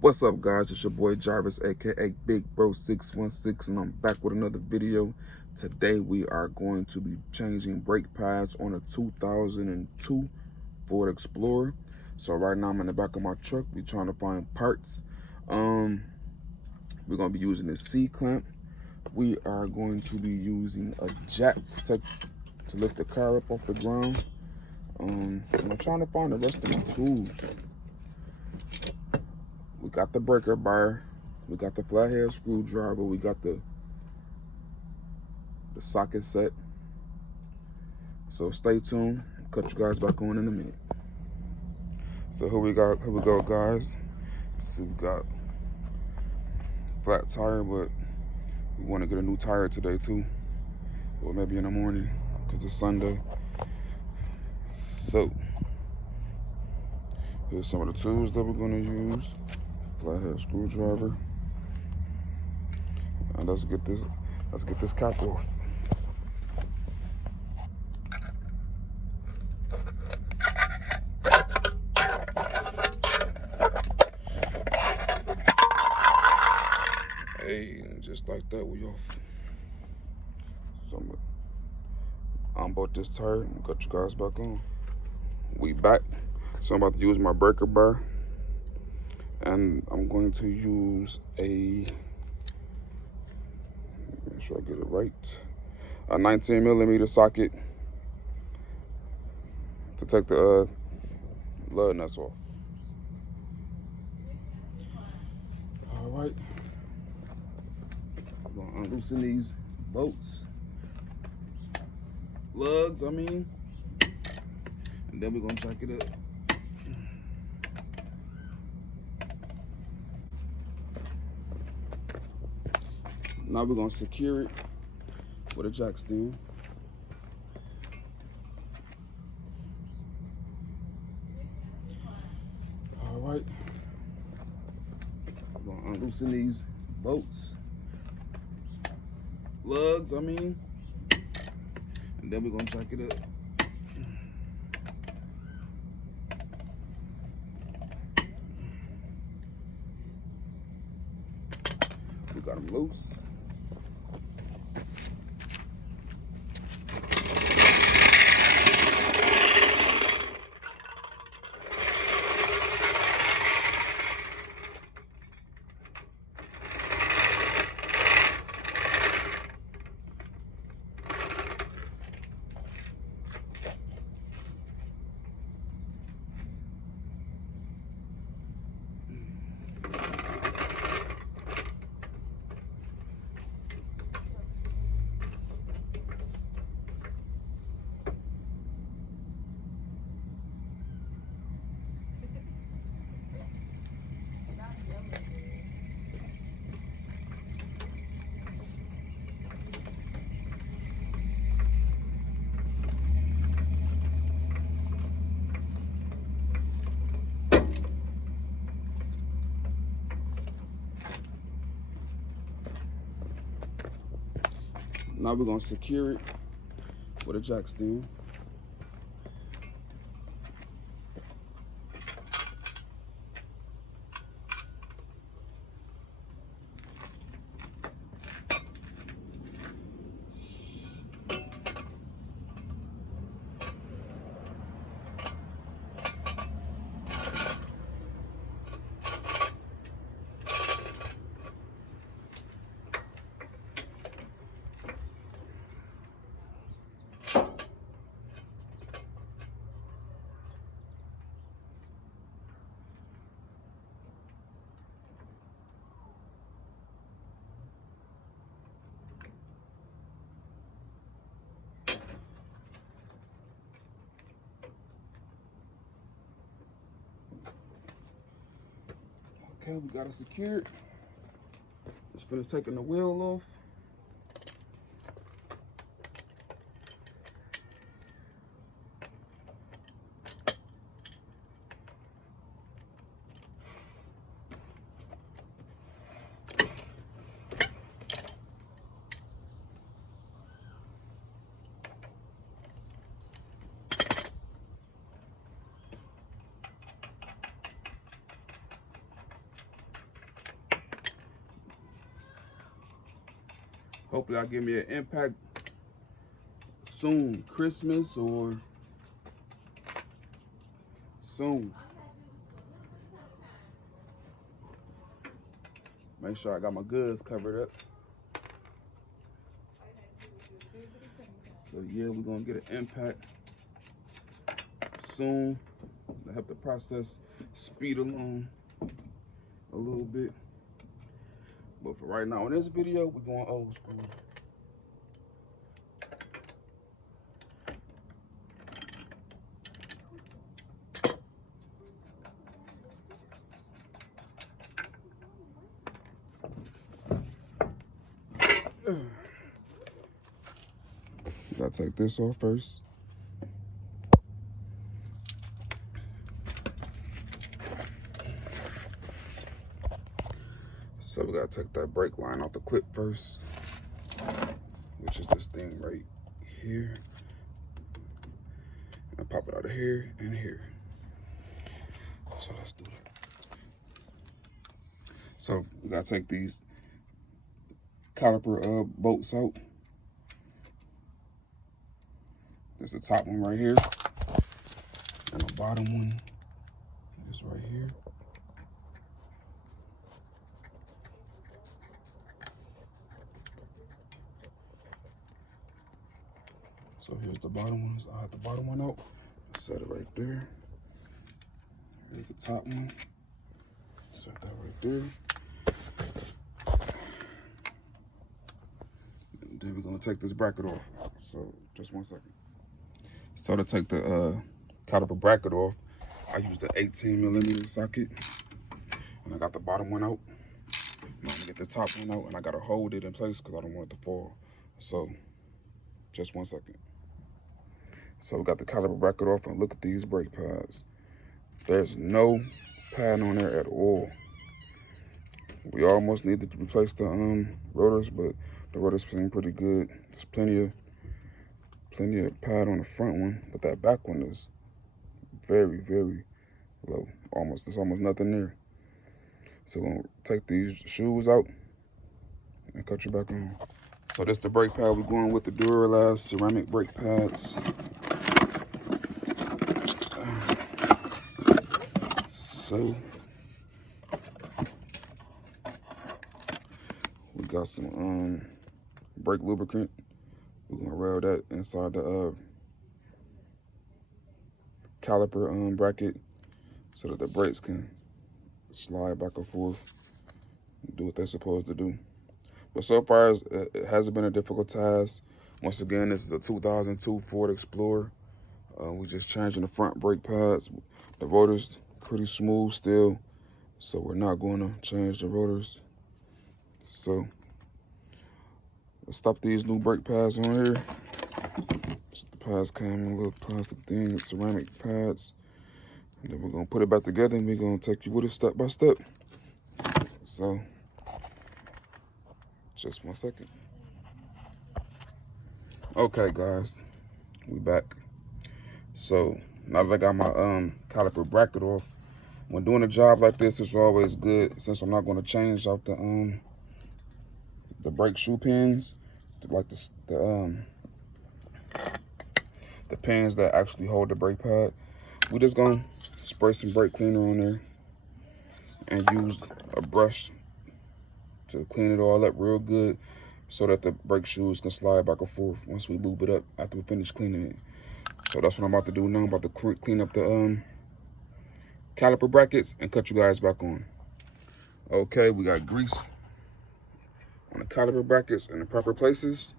What's up, guys? It's your boy Jarvis, aka Big Bro 616, and I'm back with another video. Today we are going to be changing brake pads on a 2002 Ford Explorer. So right now I'm in the back of my truck. We're trying to find parts. We're gonna be using this C-clamp. We are going to be using a jack to lift the car up off the ground. And I'm trying to find the rest of my tools. We got the breaker bar, we got the flathead screwdriver, we got the socket set. So stay tuned. Cut you guys back on in a minute. So here we go, guys. So we got flat tire, but we want to get a new tire today too, or maybe in the morning because it's Sunday. So here's some of the tools that we're gonna use. Flathead screwdriver. And let's get this cap off. Hey, and just like that, we off. So I'm about this tire and cut you guys back on. We back. So I'm about to use my breaker bar, and I'm going to use make sure I get it right, a 19mm socket to take the lug nuts off. All right, I'm gonna unloosen these bolts, lugs, and then we're gonna jack it up. Now we're gonna secure it with a jack stand. All right, I'm gonna unloosen these bolts, lugs, and then we're gonna jack it up. We got them loose. Now we're gonna secure it with a jack stand. Okay, we got it secured. Just finished taking the wheel off. Hopefully I'll give me an impact soon, Christmas or soon. Make sure I got my goods covered up. So yeah, we're gonna get an impact soon to help the process speed along a little bit. But for right now in this video, we're going old school. Gotta take this off first. So we gotta take that brake line off the clip first, which is this thing right here. And pop it out of here and here. So let's do that. So we gotta take these caliper bolts out. There's the top one right here, and the bottom one is right here. So here's the bottom one. So I have the bottom one out. Set it right there. Here's the top one. Set that right there. And then we're gonna take this bracket off. So just 1 second. So to take the caliper bracket off, I used the 18mm socket, and I got the bottom one out. I'm gonna get the top one out, and I gotta hold it in place because I don't want it to fall. So just 1 second. So we got the caliper bracket off, and look at these brake pads. There's no pad on there at all. We almost needed to replace the rotors, but the rotors seem pretty good. There's plenty of pad on the front one, but that back one is very, very low. There's almost nothing there. So we're gonna take these shoes out and cut you back on. So this the brake pad we're going with, the Duralast ceramic brake pads. So we got some brake lubricant. We're gonna rail that inside the caliper bracket so that the brakes can slide back and forth and do what they're supposed to do. But so far, it hasn't been a difficult task. Once again, this is a 2002 Ford Explorer. We're just changing the front brake pads. The rotors pretty smooth still, so we're not going to change the rotors. So let's stop these new brake pads on here. The pads came in a little plastic thing, ceramic pads. And then we're gonna put it back together, and we're gonna take you with it step by step. So just 1 second. Okay guys, we back. So now that I got my caliper bracket off, when doing a job like this, it's always good, since I'm not gonna change out the brake shoe pins, like the pins that actually hold the brake pad. We're just gonna spray some brake cleaner on there and use a brush to clean it all up real good so that the brake shoes can slide back and forth once we lube it up after we finish cleaning it. So that's what I'm about to do now. I'm about to clean up the caliper brackets and cut you guys back on. Okay, we got grease on the caliper brackets in the proper places.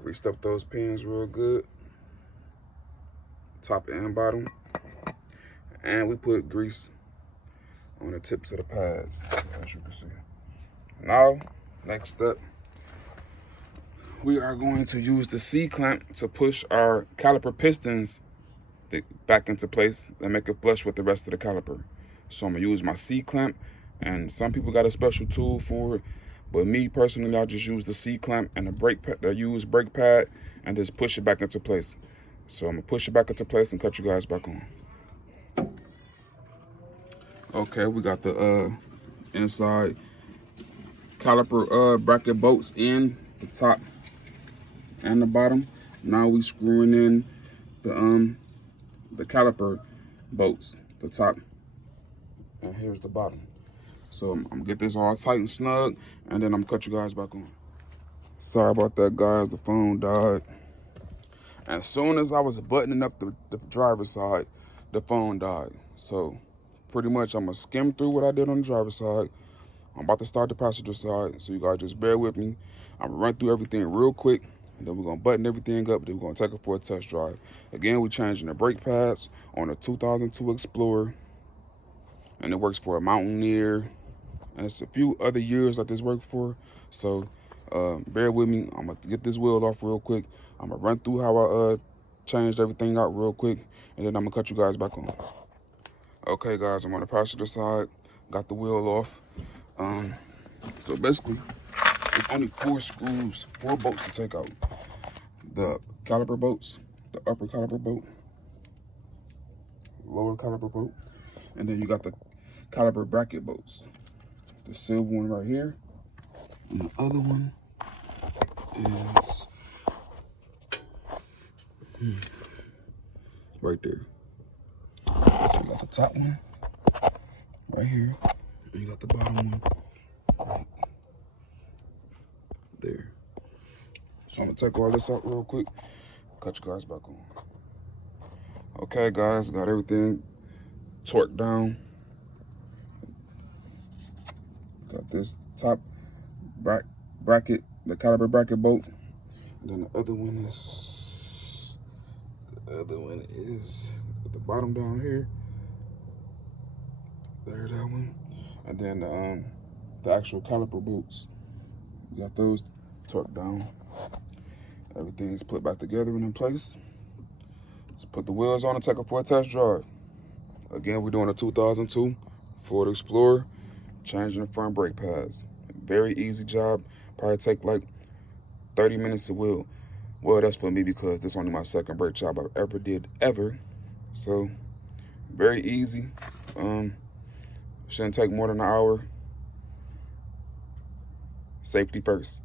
Greased up those pins real good, top and bottom. And we put grease on the tips of the pads, as you can see. Now, next step, we are going to use the C-clamp to push our caliper pistons back into place and make it flush with the rest of the caliper. So I'm gonna use my C-clamp, and some people got a special tool for it, but me personally, I just use the C-clamp and the brake pad and just push it back into place. So I'm gonna push it back into place and cut you guys back on. Okay, we got the inside caliper bracket bolts in the top and the bottom. Now we screwing in the caliper bolts, the top, and here's the bottom. So I'm gonna get this all tight and snug, and then I'm gonna cut you guys back on. Sorry about that, guys. The phone died. As soon as I was buttoning up the driver's side, the phone died. So pretty much I'm gonna skim through what I did on the driver's side. I'm about to start the passenger side, so you guys just bear with me. I'm gonna run through everything real quick, and then we're gonna button everything up, then we're gonna take it for a test drive. Again, we're changing the brake pads on a 2002 Explorer, and it works for a Mountaineer, and it's a few other years that this worked for. So bear with me. I'm gonna get this wheel off real quick. I'm gonna run through how I changed everything out real quick, and then I'm gonna cut you guys back on. Okay, guys, I'm on the passenger side. Got the wheel off. So basically, it's only 4 screws, 4 bolts to take out. The caliper bolts, the upper caliper bolt, lower caliper bolt, and then you got the caliper bracket bolts. The silver one right here, and the other one is right there. So you got the top one right here, and you got the bottom one right there. So I'm gonna take all this out real quick, cut you guys back on. Okay, guys, got everything torqued down. Got this top bracket, the caliper bracket bolt, and then the other one is at the bottom down here. There, that one, and then the actual caliper bolts. We got those torqued down. Everything's put back together and in place. Let's put the wheels on and take it for a test drive. Again, we're doing a 2002 Ford Explorer, changing the front brake pads. Very easy job. Probably take like 30 minutes to wheel. Well, that's for me because this is only my second brake job I've ever did ever. So very easy. Shouldn't take more than an hour. Safety first.